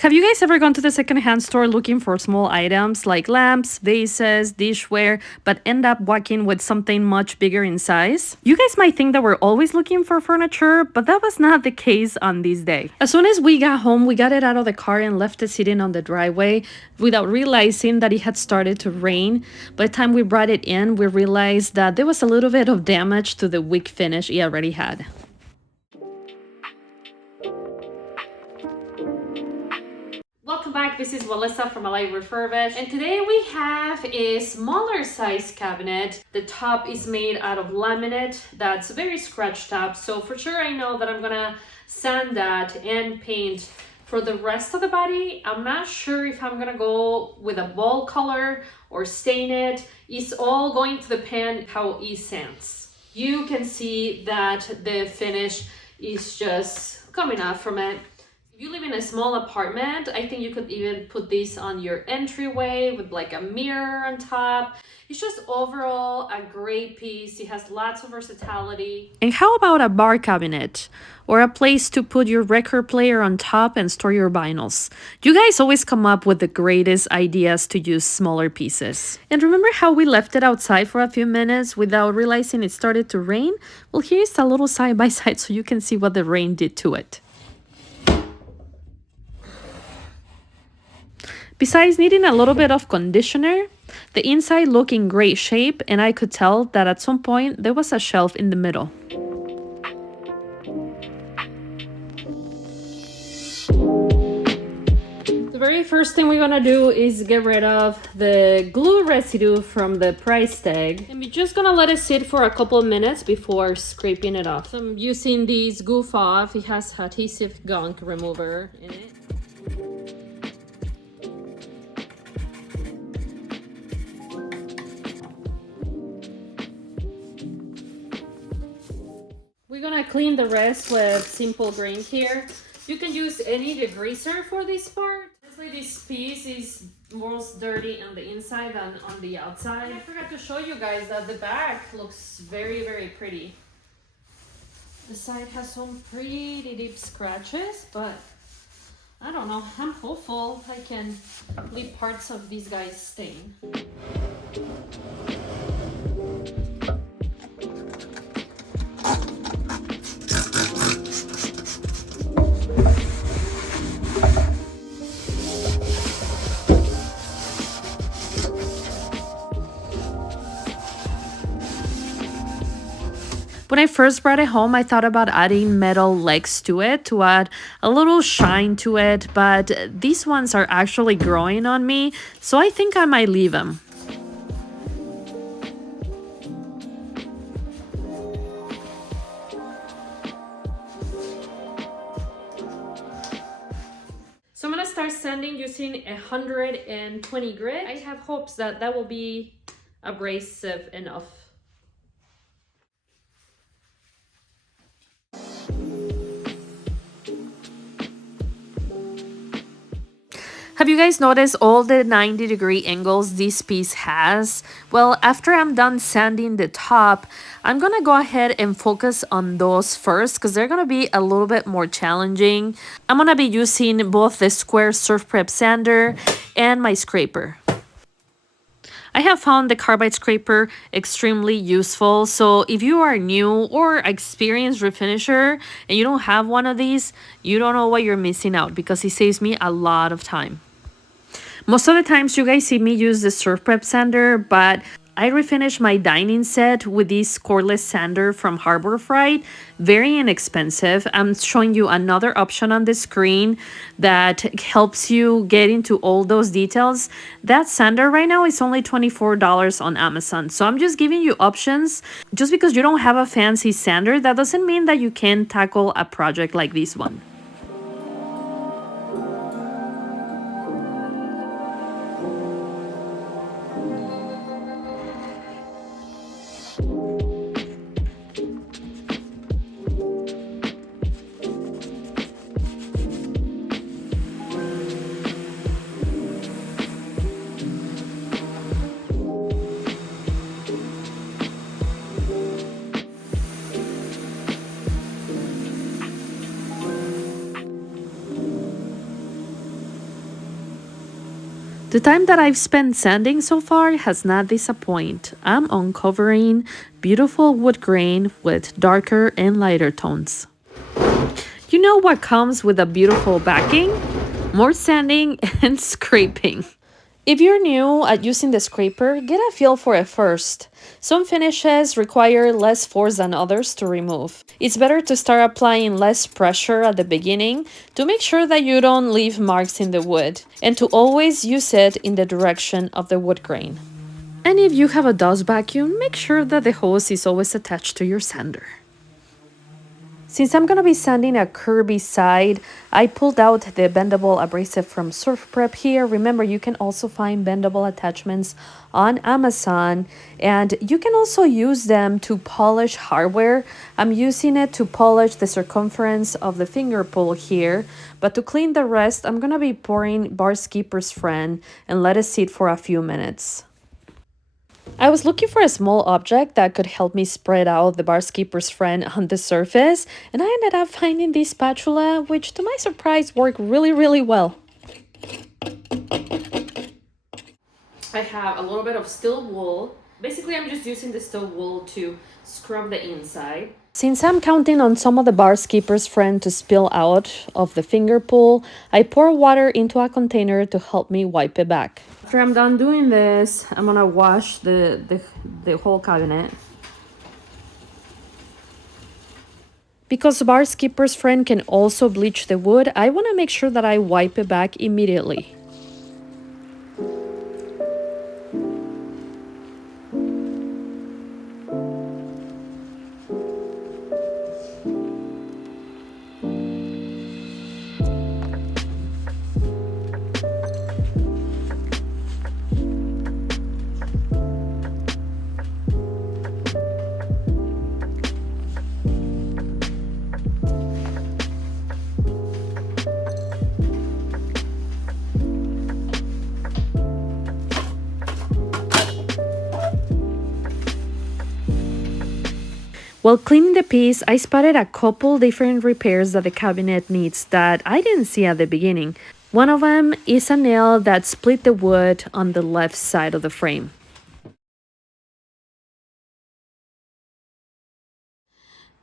Have you guys ever gone to the secondhand store looking for small items like lamps, vases, dishware, but end up walking with something much bigger in size? You guys might think that we're always looking for furniture, but that was not the case on this day. As soon as we got home, we got it out of the car and left it sitting on the driveway without realizing that it had started to rain. By the time we brought it in, we realized that there was a little bit of damage to the wick finish it already had. Welcome back, this is Melissa from A Life Refurbished, and today we have a smaller size cabinet. The top is made out of laminate that's very scratched up, so for sure I know that I'm gonna sand that and paint for the rest of the body. I'm not sure if I'm gonna go with a ball color or stain it. It's all going to depend how it sands. You can see that the finish is just coming up from it. If you live in a small apartment, I think you could even put this on your entryway with like a mirror on top. It's just overall a great piece. It has lots of versatility. And how about a bar cabinet? Or a place to put your record player on top and store your vinyls? You guys always come up with the greatest ideas to use smaller pieces. And remember how we left it outside for a few minutes without realizing it started to rain? Well, here's a little side by side so you can see what the rain did to it. Besides needing a little bit of conditioner, the inside looked in great shape, and I could tell that at some point there was a shelf in the middle. The very first thing we're gonna do is get rid of the glue residue from the price tag. And we're just gonna let it sit for a couple of minutes before scraping it off. So I'm using this Goof Off. It has adhesive gunk remover in it. We're gonna clean the rest with simple grain here. You can use any degreaser for this part. Honestly, this piece is more dirty on the inside than on the outside. I forgot to show you guys that the back looks very, very pretty. The side has some pretty deep scratches, but I don't know. I'm hopeful I can leave parts of these guys stain. When I first brought it home, I thought about adding metal legs to it to add a little shine to it, but these ones are actually growing on me, so I think I might leave them. So I'm gonna start sanding using 120 grit. I have hopes that that will be abrasive enough. Have you guys noticed all the 90-degree angles this piece has? Well, after I'm done sanding the top, I'm gonna go ahead and focus on those first because they're gonna be a little bit more challenging. I'm gonna be using both the square Surfprep sander and my scraper. I have found the carbide scraper extremely useful, so if you are new or experienced refinisher and you don't have one of these, you don't know what you're missing out because it saves me a lot of time. Most of the times you guys see me use the Surfprep sander, but I refinished my dining set with this cordless sander from Harbor Freight. Very inexpensive. I'm showing you another option on the screen that helps you get into all those details. That sander right now is only $24 on Amazon. So I'm just giving you options. Just because you don't have a fancy sander, that doesn't mean that you can't tackle a project like this one. The time that I've spent sanding so far has not disappointed. I'm uncovering beautiful wood grain with darker and lighter tones. You know what comes with a beautiful backing? More sanding and scraping. If you're new at using the scraper, get a feel for it first. Some finishes require less force than others to remove. It's better to start applying less pressure at the beginning to make sure that you don't leave marks in the wood, and to always use it in the direction of the wood grain. And if you have a dust vacuum, make sure that the hose is always attached to your sander. Since I'm going to be sanding a curvy side, I pulled out the bendable abrasive from Surfprep here. Remember, you can also find bendable attachments on Amazon, and you can also use them to polish hardware. I'm using it to polish the circumference of the finger pull here, but to clean the rest, I'm going to be pouring Barkeeper's Friend and let it sit for a few minutes. I was looking for a small object that could help me spread out the Barkeeper's Friend on the surface, and I ended up finding this spatula, which to my surprise worked really well. I have a little bit of steel wool. Basically, I'm just using the steel wool to scrub the inside. Since I'm counting on some of the Barkeeper's Friend to spill out of the finger pull, I pour water into a container to help me wipe it back. After I'm done doing this, I'm gonna wash the whole cabinet. Because Barkeeper's Friend can also bleach the wood, I want to make sure that I wipe it back immediately. While cleaning the piece, I spotted a couple different repairs that the cabinet needs that I didn't see at the beginning. One of them is a nail that split the wood on the left side of the frame.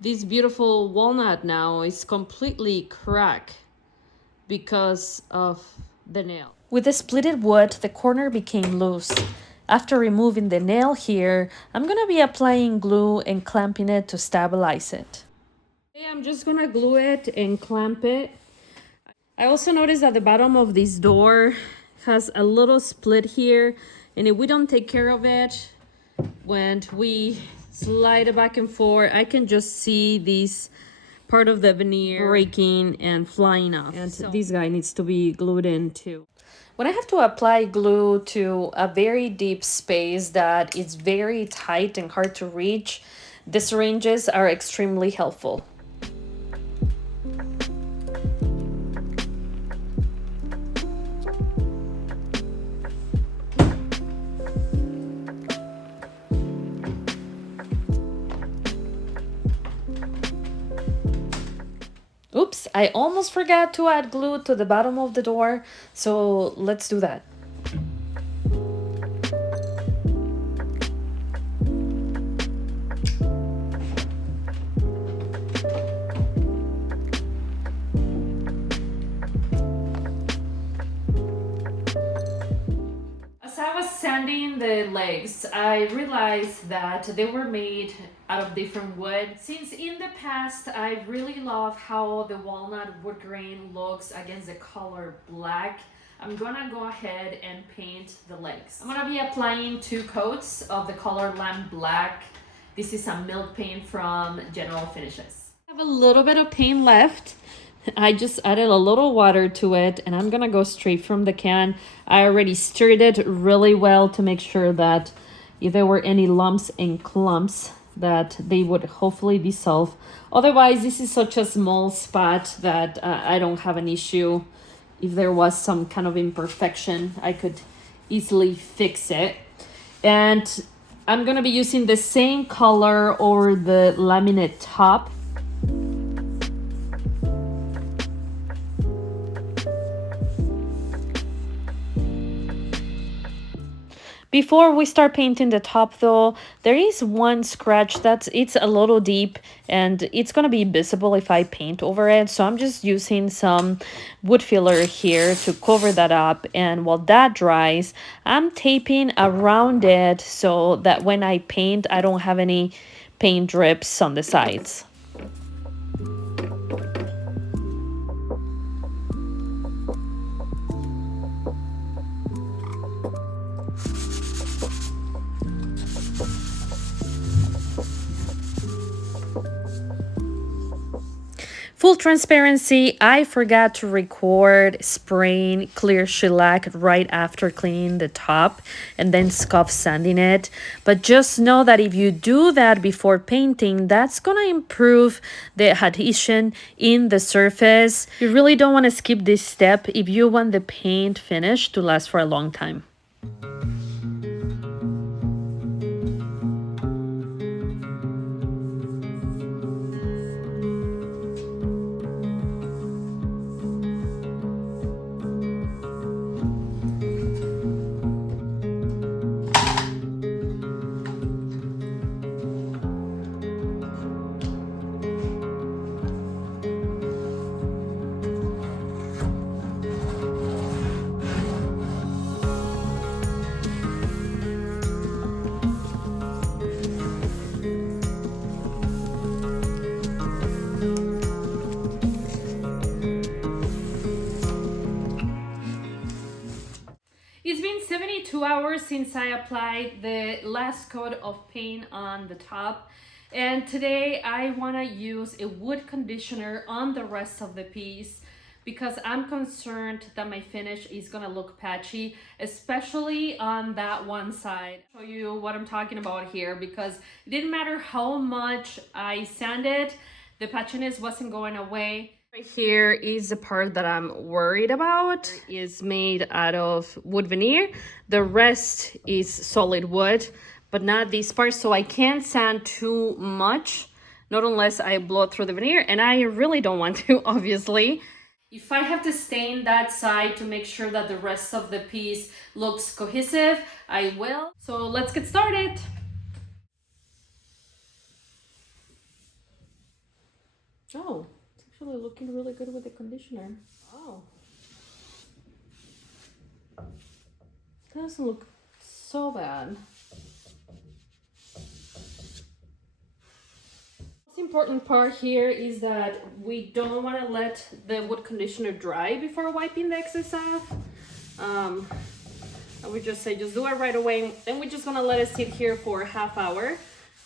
This beautiful walnut now is completely cracked because of the nail. With the splitted wood, the corner became loose. After removing the nail here, I'm gonna be applying glue and clamping it to stabilize it. Okay, I'm just gonna glue it and clamp it. I also noticed that the bottom of this door has a little split here, and if we don't take care of it, when we slide it back and forth, I can just see this part of the veneer breaking and flying off. And so this guy needs to be glued in too. When I have to apply glue to a very deep space that is very tight and hard to reach, the syringes are extremely helpful. Oops, I almost forgot to add glue to the bottom of the door, so let's do that. As I was sanding the legs, I realized that they were made out of different wood. Since in the past, I really love how the walnut wood grain looks against the color black, I'm gonna go ahead and paint the legs. I'm gonna be applying 2 coats of the color lamp black. This is a milk paint from General Finishes. I have a little bit of paint left. I just added a little water to it, and I'm gonna go straight from the can. I already stirred it really well to make sure that if there were any lumps and clumps, that they would hopefully dissolve. Otherwise, this is such a small spot that I don't have an issue. If there was some kind of imperfection, I could easily fix it. And I'm gonna be using the same color over the laminate top. Before we start painting the top though, there is one scratch it's a little deep and it's gonna be visible if I paint over it. So I'm just using some wood filler here to cover that up, and while that dries, I'm taping around it so that when I paint, I don't have any paint drips on the sides. Full transparency, I forgot to record spraying clear shellac right after cleaning the top and then scuff sanding it. But just know that if you do that before painting, that's gonna improve the adhesion in the surface. You really don't want to skip this step if you want the paint finish to last for a long time. It's been 72 hours since I applied the last coat of paint on the top, and today I want to use a wood conditioner on the rest of the piece because I'm concerned that my finish is gonna look patchy, especially on that one side. I'll show you what I'm talking about here, because it didn't matter how much I sanded, the patchiness wasn't going away. Right here is the part that I'm worried about. It is made out of wood veneer. The rest is solid wood, but not this part, so I can't sand too much, not unless I blow through the veneer, and I really don't want to, obviously. If I have to stain that side to make sure that the rest of the piece looks cohesive, I will. So let's get started. Oh, it's actually looking really good with the conditioner. Oh. Doesn't look so bad. The most important part here is that we don't want to let the wood conditioner dry before wiping the excess off. I would just say just do it right away, and we're just gonna let it sit here for a half hour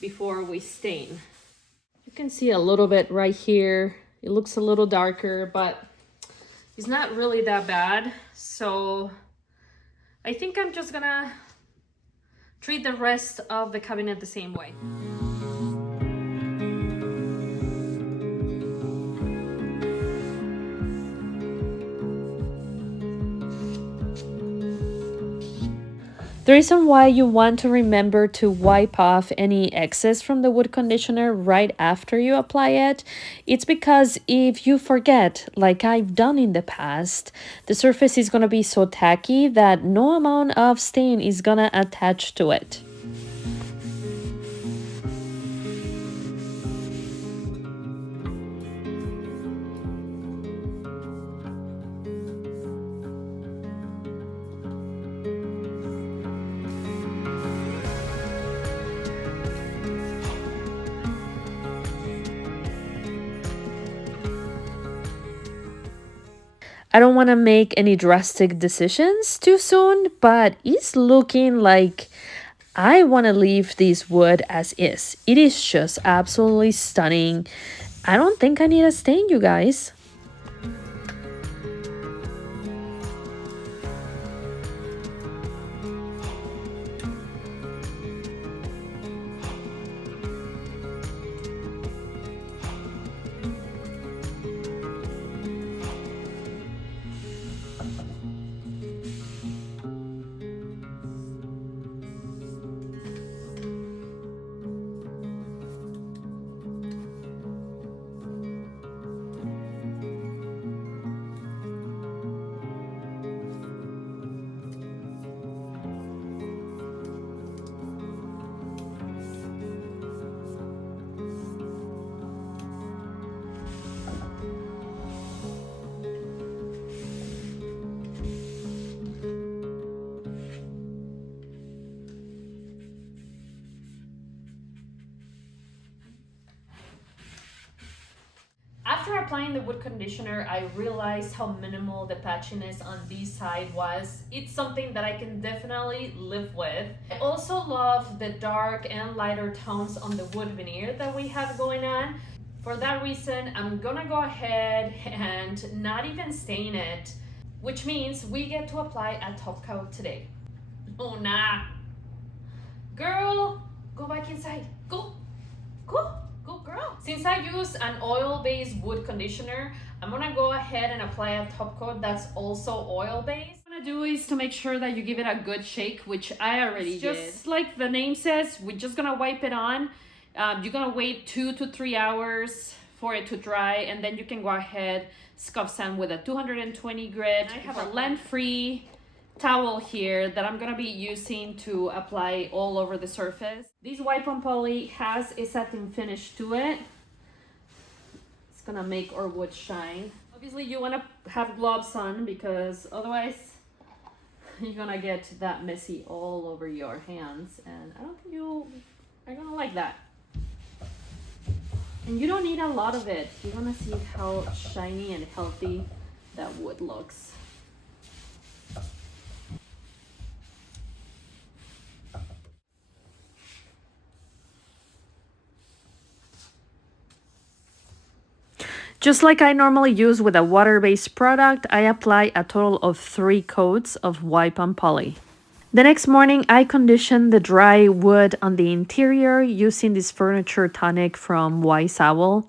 before we stain. You can see a little bit right here. It looks a little darker, but it's not really that bad. So I think I'm just gonna treat the rest of the cabinet the same way. The reason why you want to remember to wipe off any excess from the wood conditioner right after you apply it, it's because if you forget, like I've done in the past, the surface is going to be so tacky that no amount of stain is going to attach to it. I don't want to make any drastic decisions too soon, but it's looking like I want to leave this wood as is. It is just absolutely stunning. I don't think I need a stain, you guys. applying the wood conditioner, I realized how minimal the patchiness on this side was. It's something that I can definitely live with. I also love the dark and lighter tones on the wood veneer that we have going on. For that reason, I'm gonna go ahead and not even stain it, which means we get to apply a top coat today. Oh, nah. Girl, go back inside. Go, go. Good girl. Since I use an oil-based wood conditioner, I'm gonna go ahead and apply a top coat that's also oil-based. What I'm gonna do is to make sure that you give it a good shake, which I already did. Just like the name says, we're just gonna wipe it on. You're gonna wait 2 to 3 hours for it to dry, and then you can go ahead, scuff sand with a 220 grit. I have a lint-free towel here that I'm gonna be using to apply all over the surface. This wipe on poly has a satin finish to it. It's gonna make our wood shine. Obviously you wanna have gloves on because otherwise you're gonna get that messy all over your hands, and I don't think you are gonna like that. And you don't need a lot of it. You're gonna see how shiny and healthy that wood looks. Just like I normally use with a water-based product, I apply a total of 3 coats of wipe on poly. The next morning, I conditioned the dry wood on the interior using this furniture tonic from Wise Owl.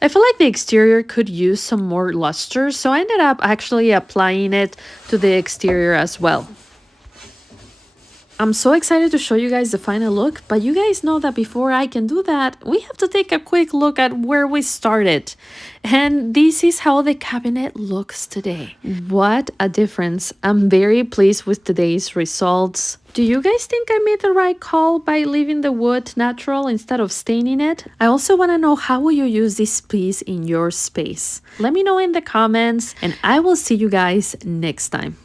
I feel like the exterior could use some more luster, so I ended up actually applying it to the exterior as well. I'm so excited to show you guys the final look, but you guys know that before I can do that, we have to take a quick look at where we started. And this is how the cabinet looks today. What a difference. I'm very pleased with today's results. Do you guys think I made the right call by leaving the wood natural instead of staining it? I also want to know, how will you use this piece in your space? Let me know in the comments, and I will see you guys next time.